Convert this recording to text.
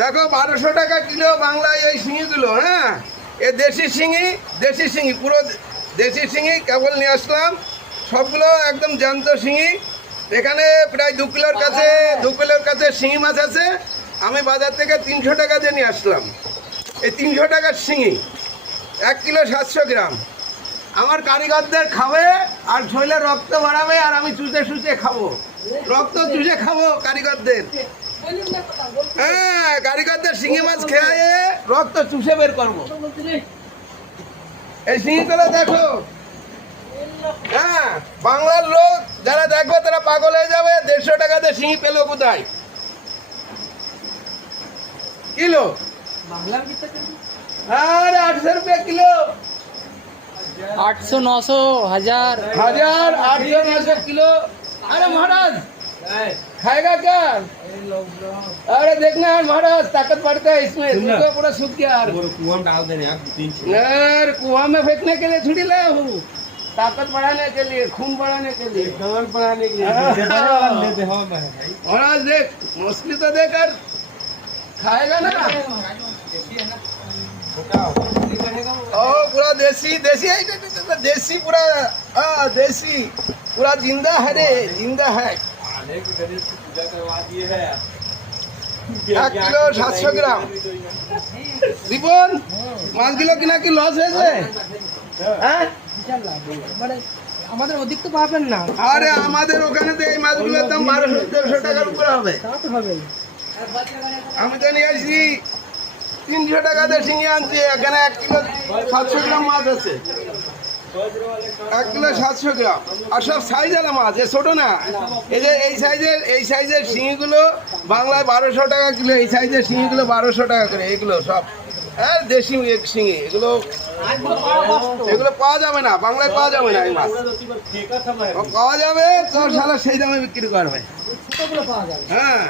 দেখো 1200 টাকা কিলো বাংলায় এই শিঙিগুলো। হ্যাঁ, এ দেশি শিঙি পুরো দেশি শিঙি কেবল নিয়ে আসলাম। সবগুলো একদম জ্যান্ত শিঙি। এখানে প্রায় 2 কিলোর কাছে শিঙি মাছ আছে। আমি বাজার থেকে 300 টাকা দিয়ে নিয়ে আসলাম। এই 300 টাকার শিঙি 1 কিলো 700 গ্রাম। আমার কারিগরদের খাবে আর শরীরে রক্ত বাড়াবে, আর আমি চুষে খাবো, রক্ত চুষে খাবো কারিগরদের। হ্যাঁ, কারিগরদের শিঙি মাছ খেয়ে রক্ত চুষে বের করবো। এই শিঙিগুলো দেখো। হ্যাঁ, বাংলার লোক যারা দেখবে তারা পাগল হয়ে যাবে। 150 টাকাতে শিঙি পেলো কোথায় কিলো? আরে 800 रुपये किलो। 800, 900, 1000 800 900 किलो। अरे महाराज खाएगा क्या? अरे देखना यार महाराज, ताकत बढ़ता है इसमें। तो पूरा सूख गया यार। कुआं में डाल देने यार 3 यार कुआं में फेंकने के लिए छुड़ी लाया हूँ, ताकत बढ़ाने के लिए, खून बढ़ाने के लिए, कमर बनाने के लिए महाराज देख, मछली तो देख कर खाएगा ना। ओ पूरा देसी पूरा। हाँ, देसी पूरा जिंदा है रे, जिंदा है। 1 किलो 700 ग्राम। রিপন, মাছগুলো কিনা কি লস হয়েছে? হ্যাঁ, আমাদের অধিক তো পাবেন না। আরে আমাদের ওখানে তো এই মাছগুলোর দাম 1200-1300 টাকার উপরে হবে। আমি তো নিয়ে আসছি 300 টাকাতে শিঙি আনছি। এখানে 1 কিলো 700 গ্রাম মাছ আছে। 1 কিলো 700 গ্রাম। আর সব সাইজওয়ালা মাছ, এ ছোট না। এই যে এই সাইজের শিঙিগুলো বাংলায় 1200 টাকা কিলো। এই সাইজের শিঙিগুলো 1200 টাকা করে। এগুলো সব হ্যাঁ দেশি শিঙি। এগুলো পাওয়া যাবে না, বাংলায় পাওয়া যাবে না। এই মাছ পাওয়া যাবে তো শালা সেই দামে বিক্রি করবে। হ্যাঁ।